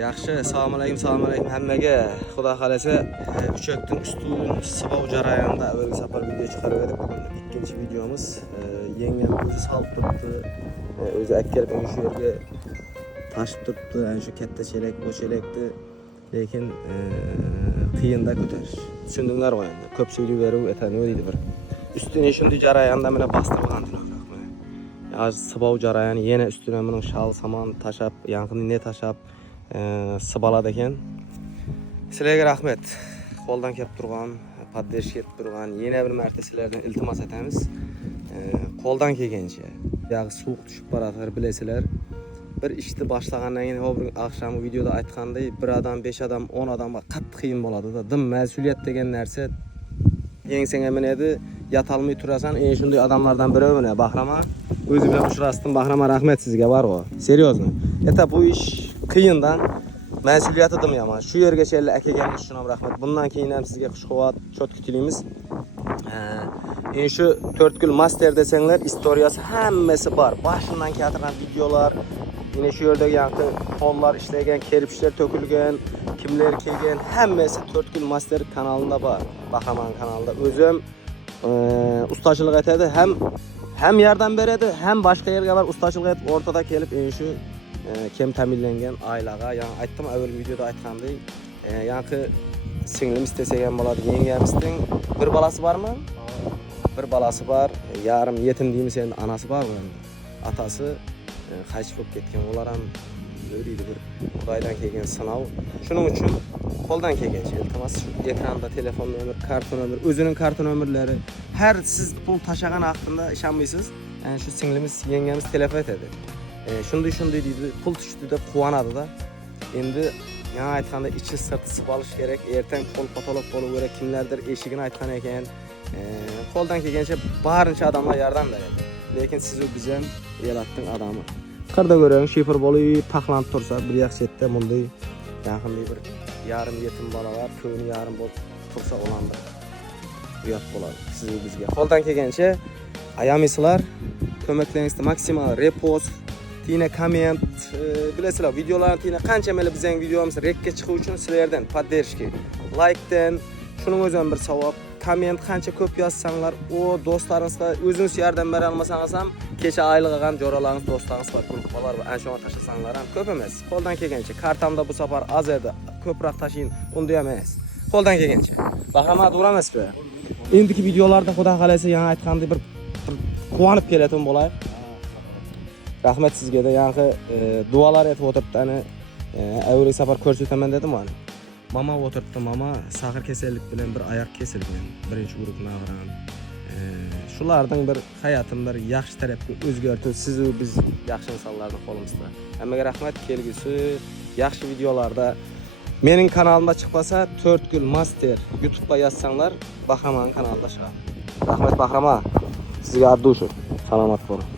Yaxşı, assalomu alaykum hammaga. Xudo xolasa, uchoqning ustun Sibov jarayonida avvalgi safar video chiqarib edik. Bugun ikkinchi videomiz. Yengam o'zi solib turibdi. O'zi akkelib shu yerga tashib turibdi. Ana shu katta chelak, bu chelakni lekin qiyinda ko'tarish. Tushundinglarmi endi? Ko'pchilik berib aytadi deydi bir. Ustun shunday jarayonda mana bostirib qandiroq. Sibov jarayoni yana ustuna buning shal saman tashab, yanqini ne tashab sıbalad ekan. Sizlarga rahmat. Qo'ldan kelib turgan, poddesh kelib turgan, yana bir marta sizlardan iltimos etamiz. Qo'ldan kelgancha. Yog'i sovuq tushib baratar bilasizlar. Bir ishni boshlagandan keyin hozir akşam videoda aytganday, bir adam, 5 adam, 10 odamga qattiq qiyin bo'ladi-da. Dim mas'uliyat degan narsa yengsang ham edi, yatalmay turasan. Shunday odamlardan biri mana Bahrama. O'zi bilan uchrasdim. Bahrama, rahmat sizga bor-ku. Seriozmi? Eta bu ish qiyindan mas'uliyati dim yaman. Shu yergacha akagangiz uchun ham rahmat. Bundan keyin ham sizga xushquvvat, chotki tilaymiz. Shu 4 kun master desanglar, istoriyasi hammasi bor. Boshundan keltirgan videolar, yine shu yerdagi yanqi qo'llar ishlagan, kerpishlar to'kilgan, kimlar kelgan, hammasi 4 kun master kanalida bor. Bahraman kanalida. O'zim ustachilik etadi, hem yardım beradi, hem başka yerga var ustachilik etib o'rtada kelib shu kim ta'minlangan oilaga, yani aytdim avval videoda aytganday, yanqi singlim istese ham bo'ladi, yengamizning bir balasi bormi? Bir balasi bor, yarim yetim deymiz endi, anasi bor endi. Atasi qaytib bo'lib ketgan, ular ham o'riydi bir Xudoydan kelgan sinov. Shuning uchun qo'ldan kelgancha iltimos ekranda telefon nomer, karton nomer, o'zining karton nomerlari, her siz pul tashagan vaqtida ishonmaysiz, yani shu singlimiz, yengamiz telefon etadi. Shunday deydi, pul tushdi deb quvonadi-da. Endi yana aytganda ichi sirti sibolish kerak, ertang pul patolog bo'lib kerak, kimlardir eshigini aytgan ekan. Qo'ldan kelgancha barcha odamlar yordam beradi. Lekin siz u biz ham yaratding odamni. Qirda ko'ring, shifr bo'lib taxlanib tursa, bir yaxshitda bunday yaqinda bir yarim yetim bolalar, ko'ni yarim bo'lib tursa ulandir. Uyat bo'ladi siz bizga. Qo'ldan kelgancha ayamisizlar, ko'maklaringizni maksimal repost, tina komment, bilasizlar, videolarni tina qancha meli bizning videomiz rekka chiqish uchun sizlardan poddershki, like-dan, shuning o'zi ham bir savob. Komment qancha ko'p yozsanglar, o do'stlaringizga o'zingiz yordam bera olmasangiz ham, kecha oylik olgan jo'ralaringiz, do'stlaringiz bor, gruppalar va anshona tashlasanglar ham ko'p emas. Qo'ldan kelgancha kartamda bu safar az edi, ko'proq tashiyin, unda ham emas. Qo'ldan kelgancha. Bahramat uramasmi? Endiki videolarda xudo xolasa yana aytgandek bir quvonib keladigan bo'laylik. Rahmat sizga-da, yangi duolar etib o'tiribdi. Ana avvalgi safar ko'rsataman dedim mana. Mama o'tiribdi, mama sag'ir kasallik bilan bir oyoq kesilgan, birinchi urug'ni og'rigan. Shularning bir hayotim bir yaxshi tarafga o'zgartirib, siz va biz yaxshi insonlarning qo'limizda. Hammaga rahmat, kelgusi yaxshi videolarda mening kanalimda chiqmasa 4 kun master YouTube'ga yozsanglar, Bahraman kanalida chiqadi. Rahmat Bahrama. Sizga addushur. Salomat bo'ling.